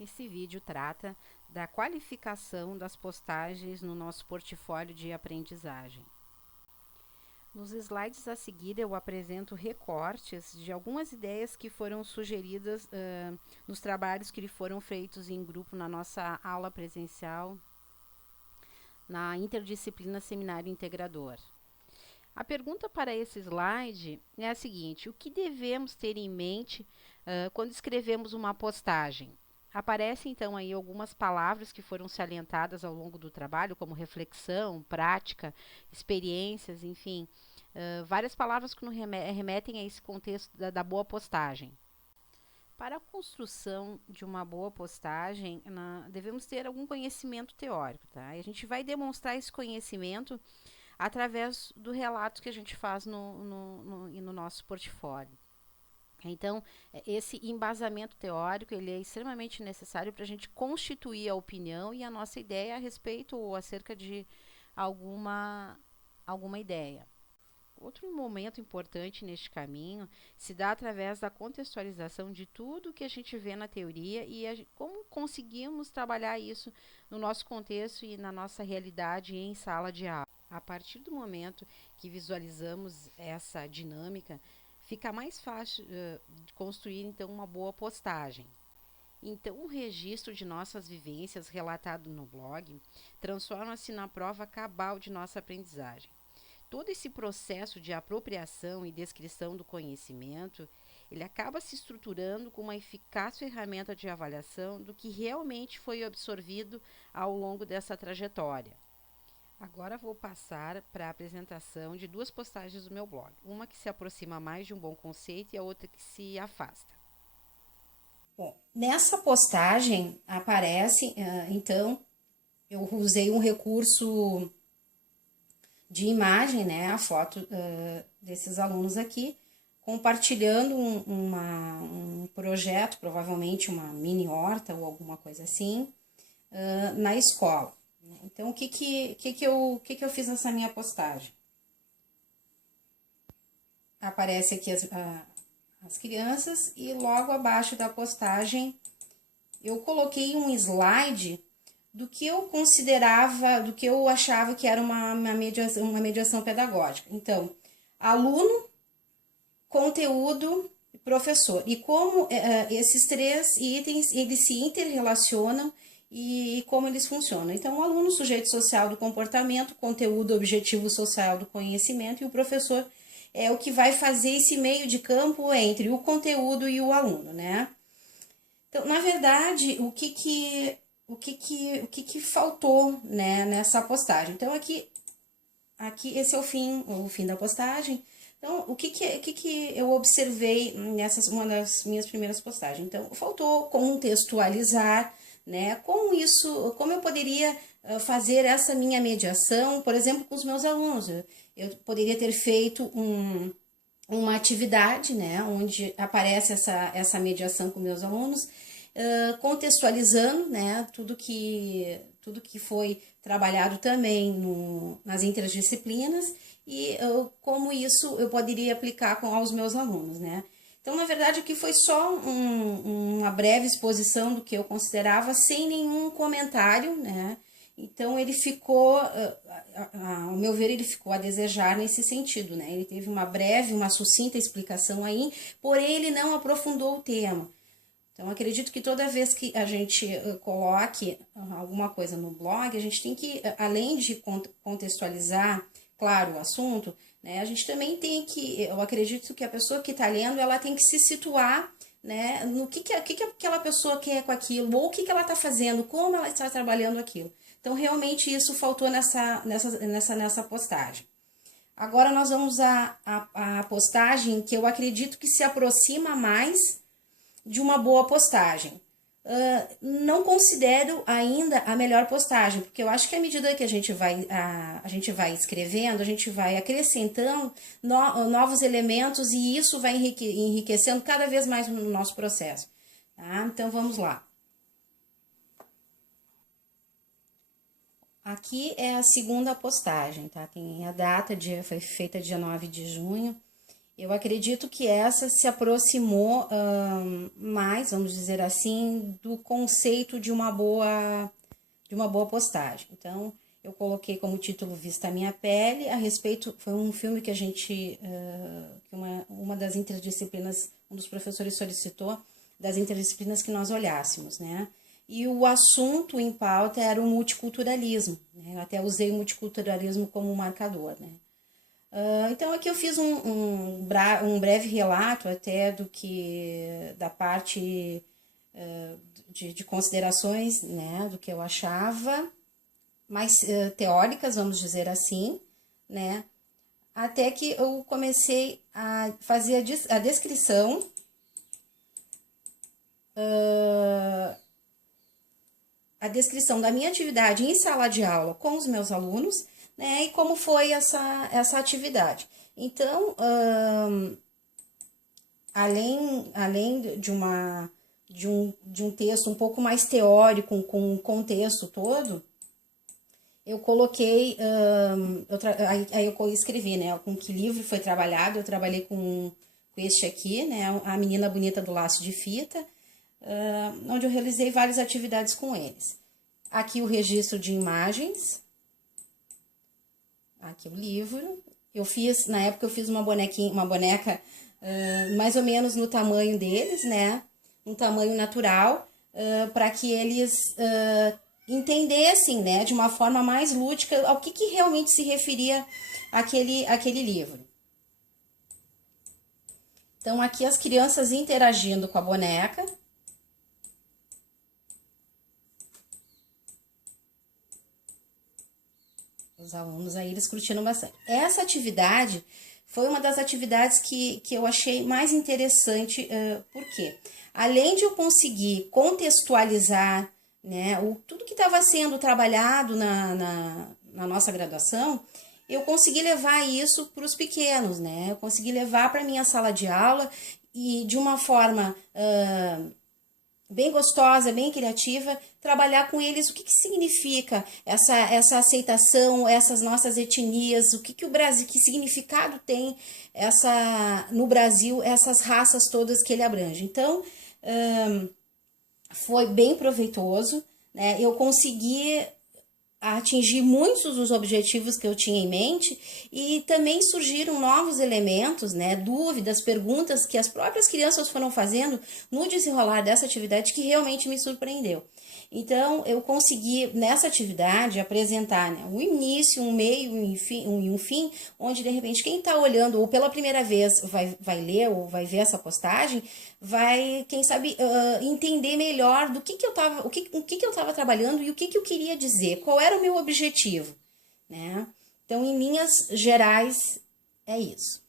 Esse vídeo trata da qualificação das postagens no nosso portfólio de aprendizagem. Nos slides a seguir eu apresento recortes de algumas ideias que foram sugeridas nos trabalhos que foram feitos em grupo na nossa aula presencial na interdisciplina Seminário Integrador. A pergunta para esse slide é a seguinte: o que devemos ter em mente quando escrevemos uma postagem? Aparecem então aí algumas palavras que foram salientadas ao longo do trabalho, como reflexão, prática, experiências, enfim, várias palavras que nos remetem a esse contexto da boa postagem. Para a construção de uma boa postagem, devemos ter algum conhecimento teórico, tá? E a gente vai demonstrar esse conhecimento através do relato que a gente faz no nosso portfólio. Então, esse embasamento teórico ele é extremamente necessário para a gente constituir a opinião e a nossa ideia a respeito ou acerca de alguma ideia. Outro momento importante neste caminho se dá através da contextualização de tudo que a gente vê na teoria e como conseguimos trabalhar isso no nosso contexto e na nossa realidade em sala de aula. A partir do momento que visualizamos essa dinâmica, fica mais fácil de construir então uma boa postagem. Então, o registro de nossas vivências relatado no blog transforma-se na prova cabal de nossa aprendizagem. Todo esse processo de apropriação e descrição do conhecimento, ele acaba se estruturando com uma eficaz ferramenta de avaliação do que realmente foi absorvido ao longo dessa trajetória. Agora vou passar para a apresentação de duas postagens do meu blog. Uma que se aproxima mais de um bom conceito e a outra que se afasta. Bom, nessa postagem aparece, então, eu usei um recurso de imagem, né, a foto desses alunos aqui, compartilhando um projeto, provavelmente uma mini horta ou alguma coisa assim, na escola. Então, o que eu fiz nessa minha postagem? Aparece aqui as crianças e logo abaixo da postagem eu coloquei um slide do que eu considerava, do que eu achava que era uma mediação pedagógica. Então, aluno, conteúdo, professor. E como esses três itens, eles se interrelacionam e como eles funcionam. Então, o aluno, sujeito social do comportamento, conteúdo, objetivo social do conhecimento, e o professor é o que vai fazer esse meio de campo entre o conteúdo e o aluno, né? Então, na verdade, o que faltou, né, nessa postagem? Então, aqui esse é o fim da postagem. Então, o que eu observei uma das minhas primeiras postagens? Então, faltou contextualizar, né, como eu poderia fazer essa minha mediação, por exemplo, com os meus alunos. Eu poderia ter feito uma atividade, né, onde aparece essa mediação com meus alunos, contextualizando, né, tudo que foi trabalhado também nas interdisciplinas e como isso eu poderia aplicar aos meus alunos, né. Então, na verdade, aqui foi só uma breve exposição do que eu considerava, sem nenhum comentário, né. Então, ele ficou, ao meu ver, ele ficou a desejar nesse sentido, né? Ele teve uma sucinta explicação aí, porém ele não aprofundou o tema. Então, acredito que toda vez que a gente coloque alguma coisa no blog, a gente tem que, além de contextualizar, claro, o assunto, né, a gente também tem que, eu acredito que a pessoa que está lendo, ela tem que se situar, né, no que aquela pessoa quer com aquilo, ou o que ela está fazendo, como ela está trabalhando aquilo. Então, realmente, isso faltou nessa postagem. Agora, nós vamos à postagem que eu acredito que se aproxima mais de uma boa postagem. Não considero ainda a melhor postagem, porque eu acho que à medida que a gente vai escrevendo, a gente vai acrescentando novos elementos e isso vai enriquecendo cada vez mais no nosso processo. Tá? Então, vamos lá. Aqui é a segunda postagem, tá? Tem a data, foi feita dia 9 de junho. Eu acredito que essa se aproximou mais, vamos dizer assim, do conceito de uma boa postagem. Então, eu coloquei como título Vista a Minha Pele, a respeito, foi um filme que a gente, que uma das interdisciplinas, um dos professores solicitou, das interdisciplinas que nós olhássemos, né? E o assunto em pauta era o multiculturalismo, né? Eu até usei o multiculturalismo como marcador, né? Então aqui eu fiz um breve relato até da parte de considerações, né, do que eu achava, mais teóricas, vamos dizer assim, né, até que eu comecei a fazer a descrição da minha atividade em sala de aula com os meus alunos, né, e como foi essa atividade. Então, além de um texto um pouco mais teórico, com o contexto todo, eu coloquei, aí eu escrevi, né, com que livro foi trabalhado. Eu trabalhei com este aqui, né, A Menina Bonita do Laço de Fita, onde eu realizei várias atividades com eles. Aqui o registro de imagens, aqui o livro. Na época eu fiz uma boneca mais ou menos no tamanho deles, né, um tamanho natural, para que eles entendessem, né, de uma forma mais lúdica ao que realmente se referia aquele livro. Então aqui as crianças interagindo com a boneca. Os alunos aí, eles curtiram bastante. Essa atividade foi uma das atividades que eu achei mais interessante, porque além de eu conseguir contextualizar, né, tudo que estava sendo trabalhado na nossa graduação, eu consegui levar isso para os pequenos, né? Eu consegui levar para a minha sala de aula e de uma forma bem gostosa, bem criativa, trabalhar com eles o que significa essa aceitação, essas nossas etnias, o que o Brasil, que significado tem no Brasil, essas raças todas que ele abrange. Então, foi bem proveitoso, né? Eu consegui atingir muitos dos objetivos que eu tinha em mente, e também surgiram novos elementos, né, dúvidas, perguntas que as próprias crianças foram fazendo no desenrolar dessa atividade, que realmente me surpreendeu. Então, eu consegui, nessa atividade, apresentar, né, um início, um meio e um fim, onde, de repente, quem está olhando, ou pela primeira vez vai ler, ou vai ver essa postagem, vai, quem sabe, entender melhor do que eu estava trabalhando e o que eu queria dizer, qual era o meu objetivo, né? Então, em linhas gerais, é isso.